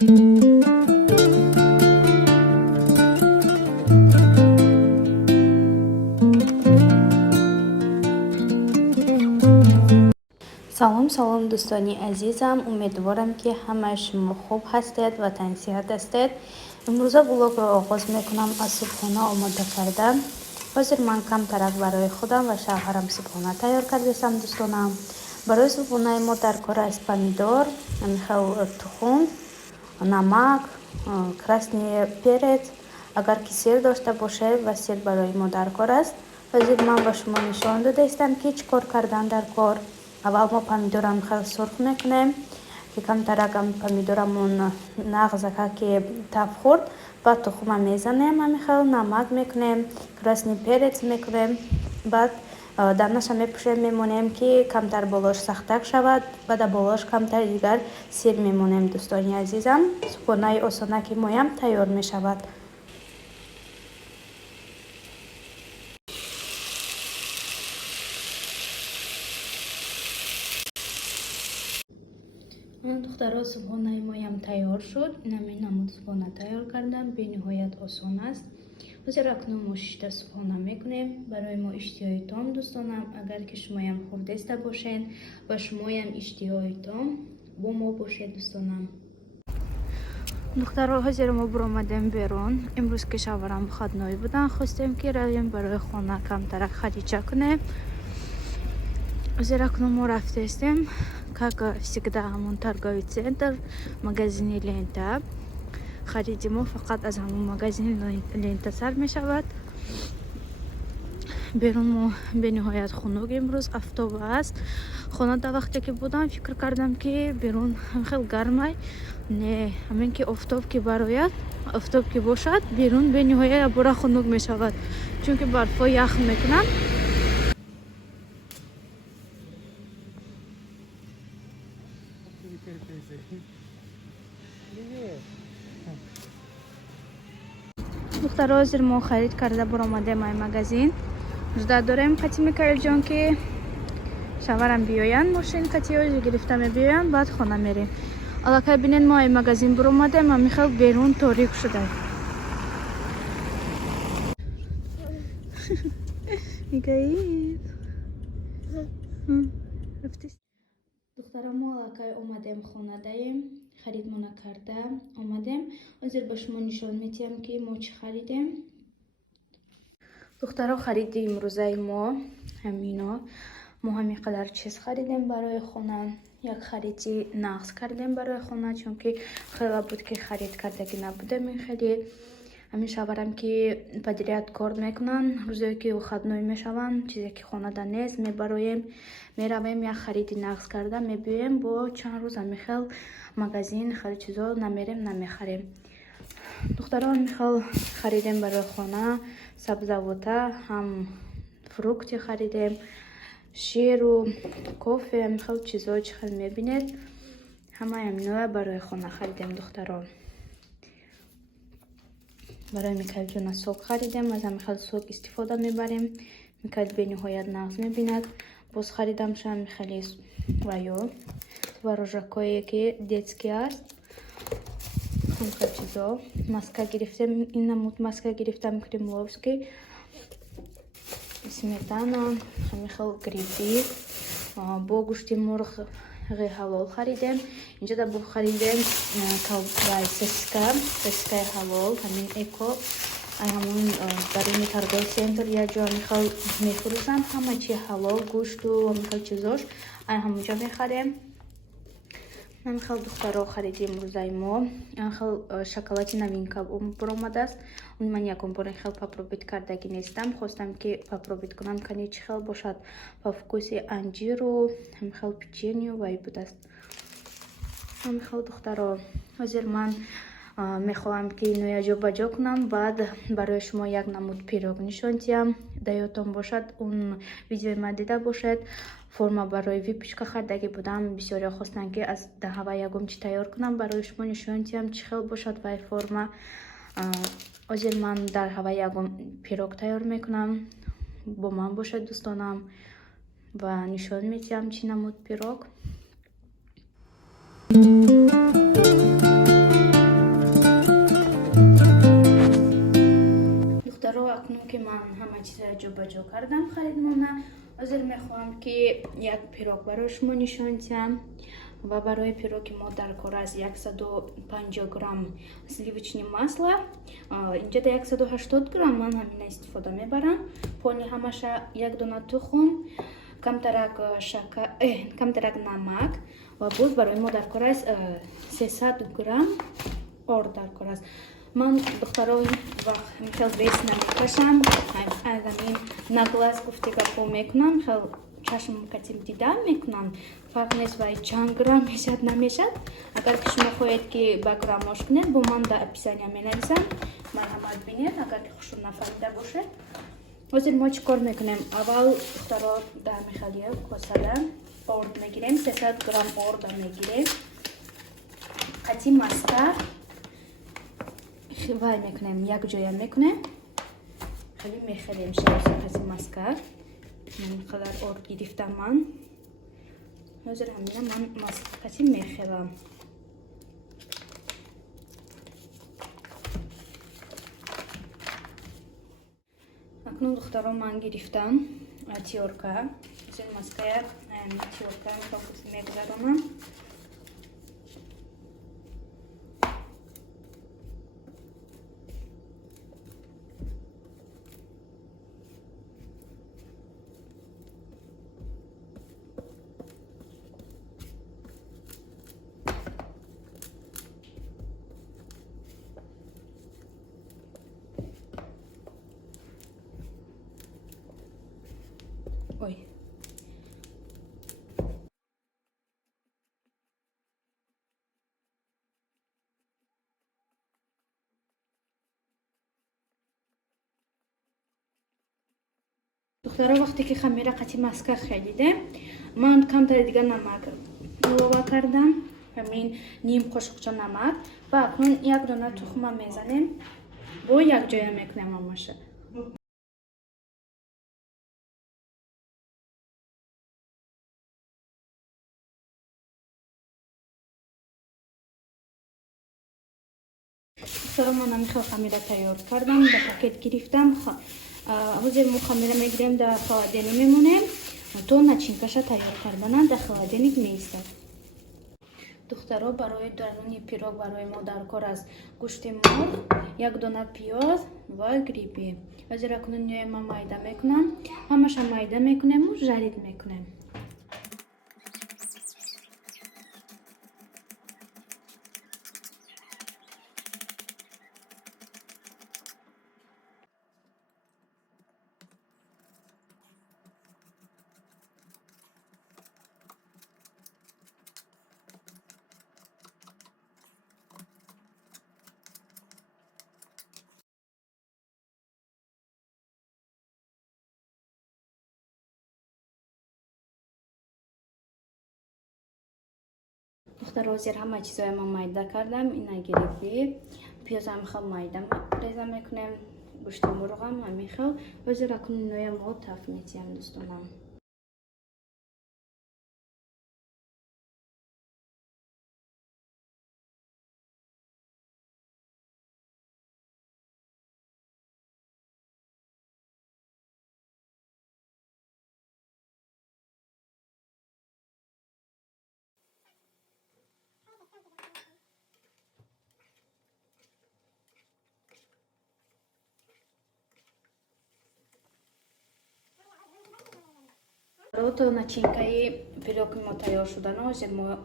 салом дӯстони азизам, умедворам ки ҳамаи шумо хуб ҳастед ва тансиҳат ҳастед. имрӯза блогро оғоз мекунам аз субҳона омода кардан. ҳозир ман камтарак барои худам ва шавҳарам субҳона тайёр кардастам дӯстонам. барои субҳонаи мо дар кор аст помидор, михел тухм, намак, красный перец, агар ки сир дошта бошед ва сир барои мо дар кор аст. ҳозир ман ба шумо нишон додаистам ки чӣ кор кардан дар кор. аввал мо помидорам хел сурх мекунем ки камтаракам помидорамон нағзака ки таб хӯрд. баъд тухма мезанем, амихел намак мекунем, красный перец мекунем, баъд данаша мепӯшем, мемонем ки камтар болош сахтак шавад. баъда болош камтар дигар сир мемонем. дӯстони азизам, субҳонаи осонаки моям тайёр мешавад. духтаро, субҳонаи моям тайёр шуд. намин намуд субҳона тайёр кардам. бениҳоят осон аст. ҳозир акнун мо 6 субҳона мекунем. барои мо иштиҳои том дӯстонам, агар ки шумоям хурдеста бошед ва шумоям иштиҳои том бо мо бошед дӯстонам. духтаро, ҳозир мо биромадем берун. имрӯз ки шавҳарам хатноӣ будан, хостем ки равем барои хона камтарак харича кунем. ҳозир акнун мо рафтаистем, как всегда, ҳамон торговый центр, магазини лента. хариди мо фақат аз ҳамон магазини лента сар мешавад. берун мо бениҳоят хунук имрӯз афтоб аст. хонада вақте ки будам фикр кардам ки берун хел гармай, не ҳамин ки офтоб ки барояд, офтоб ки бошад, берун бениҳоят ябора хунук мешавад, чунки барфҳо ях мекунанд. духтаро, ҳозир мо харид карда биромадем ай магазин. жда дорем қати микаилҷон ки шавҳарам биёянд, мошин қатиҳои гирифта мебиёянд, баъд хона мерем. аллакай бинед, мо ай магазин биромадем, амихел берун торик шуда. микаил духтара, мо аллакай омадем, хона даем, харидмона карда омадем. ҳозир ба шумо нишон медиҳам ки мо чӣ харидем. духтаро, хариди имрӯзаи мо ҳамино. мо ҳамин қадар чиз харидем барои хона. як хариди нағз кардем барои хона, чунки хела буд ки харид кардагӣ набудем. ин хеле ҳамин шавҳарам ки подряд кор мекунанд, рӯзое ки хатноӣ мешаванд, чизе ки хонада нест, мебароем, меравем, як хариди нағз карда мебиёем. бо чанд рӯз амихел магазин хеле чизо намерем, намехарем. духтаро, амихел харидем барои хона сабзавота, ҳам фрукти харидем, ширу кофе, амихел чизо чӣ хел мебинед, ҳамаи аминоя барои хона харидем. духтаро, барои микаилҷона сок харидем, аз амихел сок истифода мебарем. микаил бениҳоят нағз мебинад. боз харидамша амихели ваё творожакое ки детски аст, ҳамха чизо. маска гирифтем, ин намуд маска гирифтам кремловский, сметана, амихел гриби, бо гӯшти мурғи ҳалол харидем. инҷода бо харидем сосискаи ҳалол, ҳамин эко, ай ҳамон даруни торговый центр якҷо амихел мефурӯшанд, ҳама чи ҳалол, гӯшту амихел чизош, ай ҳамонҷо мехарем. амихел духтаро, хариди имрӯзаи мо. амихел шоколади новинка биромадааст. он ман ягон бор хел попробит кардагӣ нестам. хостам ки попробит кунам, кани чӣ хел бошад. по вкуси анҷиру амихел печенью вай будааст. амихел духтаро, ҳозир ман мехоҳам ки ино яҷо баҷо кунам, баъд барои шумо як намуд пирог нишон диҳам. да ёдтон бошад, он видеои ман дида бошед, форма барои випечка хардагӣ будам. бисёриҳо хостанд ки аз даҳава ягон чӣ тайёр кунам, барои шумо нишон диҳам чӣ хел бошад вай форма. ҳозир ман дар ҳава ягон пирог тайёр мекунам, бо ман бошед дӯстонам ва нишон медиҳам чӣ намуд пирог. چیزا جابجا کردم خریدمونه. حاضر میخوام که یک پیروگ برای شما نشون دهم و برای پیروگ ما در کار از 150 گرم сливочное масло. اینجا در 180 گرم من همین استفاده میبرم. پانی همش یک دونه تخم، کمترک شکر، کمترک نمک و باز برای ما در کار از 300 گرم آرد در کار است. من دخترای وقت خیلی بیس نمیکشم، همین نگلاس گفته گپو میکنم، خیلی چشم کتیم دیدم میکنم. فرق نیست وای چند گرم میشد نمیشد. اگر که شما خواهید که با گرامش کنید با من در اپیسانیا مینویسم، مرحمت بینید. اگر که خوشتون نفهمیده باشه. حاضر ما چیکار میکنیم؟ اول دخترها در میخواهی کاسه آرد میگیریم، 300 گرم آرد میگیریم. قطعی مسکر وای میکنیم، یک جای میکنیم. خیلی میخریم قطعی مسکر. من قدر آرد گرفتم من. حاضر همینه من قطعی میخرم. اکنون دخترها من گرفتم تیورکا. این مسکر تیورکا میگذارم. Ой. دخترها وقتی که خمیر قطعی مسکر خریدیم، من کمتر دیگه نمک ilova کردم، همین نیم قاشقچه نمک و اکنون یک دونه تخم میزنیم با یک جای میکنیم همشه. دخترها من همیشه خمیر تیار کردم، در پاکت گرفتم. حاضر ما خمیر میگیریم در خلادنی میمونیم تا начинкаш تیار کردن در خلادنی میایستد. دخترها برای درونی پیروگ برای ما در کار است گوشت مرغ، یک دونه پیاز و گریبی. حاضر اکنون ما مایده میکنم، همش مایده میکنیم و ژرید میکنیم. دخترها حاضر همه چیزای ما مایده کردم. اینا گریبی، پیاز هم خیلی مایده ریزه میکنیم، گوشت مرغ هم همیخیل. حاضر اکنون نوی ما تف میتیم دوستانم. تو начинкаи пирог ما تیار شدن. حاضر ما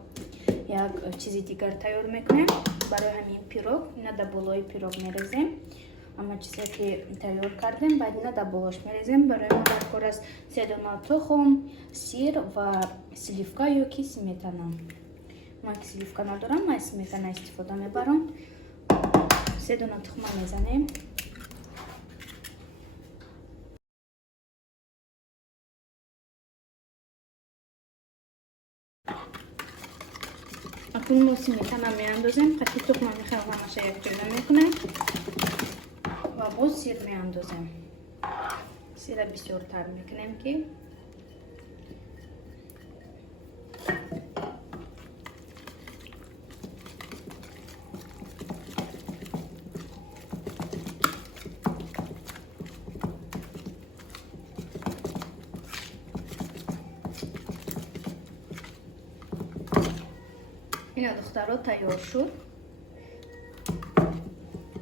یک چیزی دیگر تیار میکنیم. برای همین پیروگ اینا در بالای پیروگ میریزیم. اما چیزی که تیار کردیم بعد اینا در بالاش میریزیم. برای ما در کار است 3 دانه تخم، سیر و سلیفکا یا کی سمیتانا. ما که سلیفکا ندارم، ما سمیتانا استفاده میبرم. 3 دانه تخم میزنیم. اکنون ما سمیتانا میاندازیم. قطعی تخم میخوام همش یک جای میکنیم و باز سیر میاندازیم. سیر بسیار تر میکنیم که اینا دخترها تیار شد.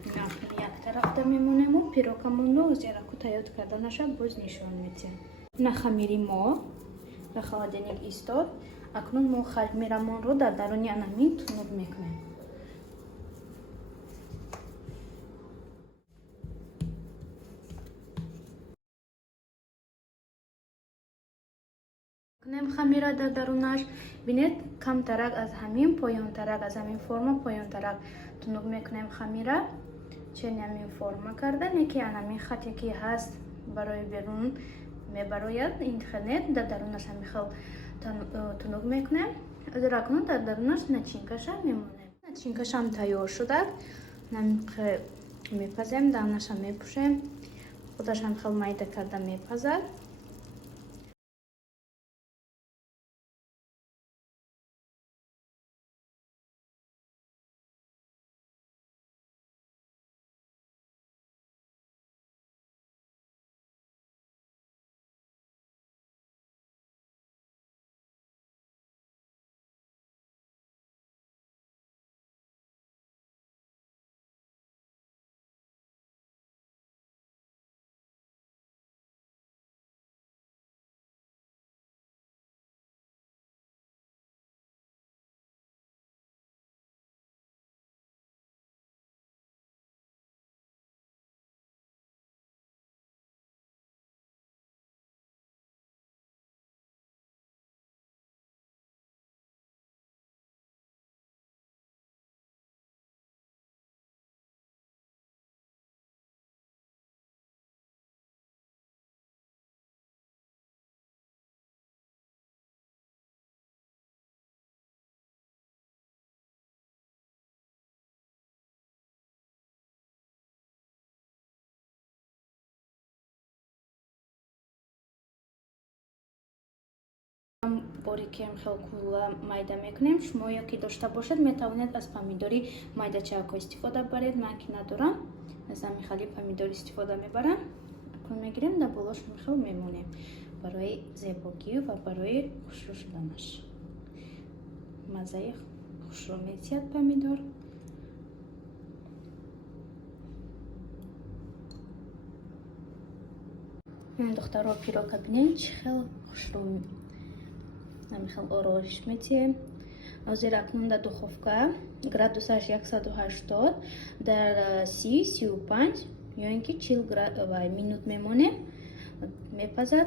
اینا یک طرف دا میمونیم و پیروکمون رو زیرا که تیار کرده نشد باز نشان میدیم. اینا خمیری ما به خالدنیک ایستاد. اکنون ما خمیرمون رو در درونی انامین تنوب میکنیم. کنیم خمیر در درونش بینید کم ترک از همین پایان ترک از همین فرم پایان ترک تنوب میکنیم خمیر چنین همین فرم کردن که همین خطی که هست برای بیرون میبراید این خنید در درونش همین خل تنوب میکنیم از رکنون در درونش نچینکش هم میمونه. نچینکش هم تیار شده نمیخه میپزیم دانش هم میپوشیم خودش هم خل مایده کرده میپزد. باری که خیلی کولا مایده میکنیم شما یکی داشته باشد میتوانید از پامیدوری مایده چاکو استفاده برید. من که ندارم از همین خالی پامیدور استفاده میبرم. اکنون میگیریم در بالاش خیلی میمونیم برای زیبایی و برای خوشرو شدنش. مزه خوشرو میتید پامیدور. این دخترها پیروکا بینید خیلی خوشرو خیلی آرایش میتیم. زیرا اکنون در دуховка گرادусش 180 در 30-35 یا اینکه 40 مینوت میمونه میپزد.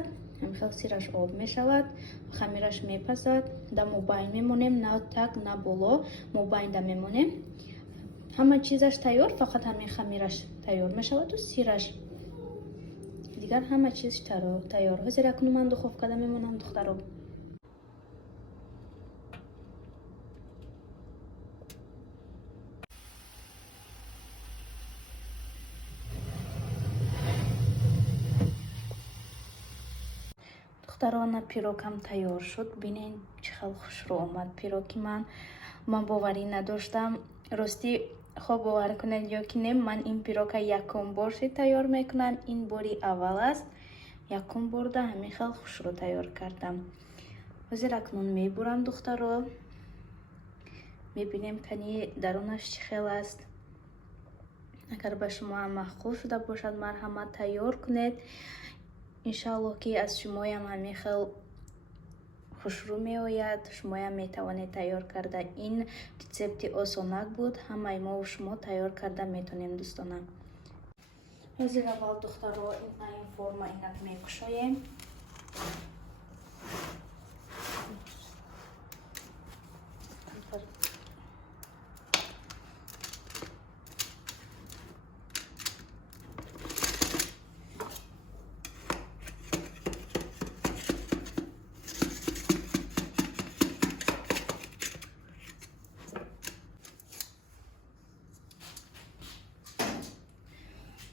خیلی سیرش آب میشود خمیرش میپزد. در مبین میمونیم نه تک نه بالا مبین در میمونیم. همه چیزش تیار فقط همین خمیرش تیار میشود و سیرش دیگر همه چیز تیار. زیرا اکنون من دуховка در میمونم دخترها. دختران پیروکم تیار شد. بینین چقدر خوش رو آمد پیروکی من باوری نداشتم راستی. خب باور کنید یا که نه من این پیروکا یکم بار تیار میکنم. این باری اول است یکم برده همین خیلی خوش رو تیار کردم. وزیر اکنون میبرم دخترها میبینیم کنی درونش چه خیلی است. اگر به شما هم مخول شده باشد مرحمت تیار کنید. انشالله که از شما هم همین خیلی خوش رو می آید. شما هم می توانید تیار کرده. این رسپت آسانک بود. همه ما و شما تیار کرده میتونیم دوستانم. از این اول دخترها این فرم اینک می کشاییم.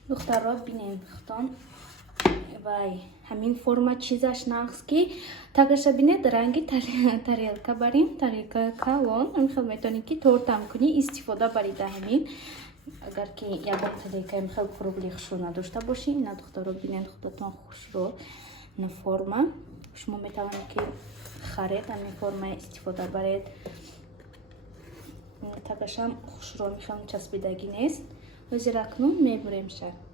دخترها بینیم خطان وای همین فرما چیزش نقص که تاگرش بینید رنگی تاریلکا بریم تاریلکا کالون خیلی میتونید که تورتم کنی استفاده برید همین. اگر که یک تاریلکا خیلی پروبلی خوشو نداشته باشین نه دخترها بینید خودتون خوش رو نه فرما شما میتوانید که خرید همین فرما استفاده برید. такашам хушро мехам часпидагӣ нест. ҳозир акнун мебурем шакл.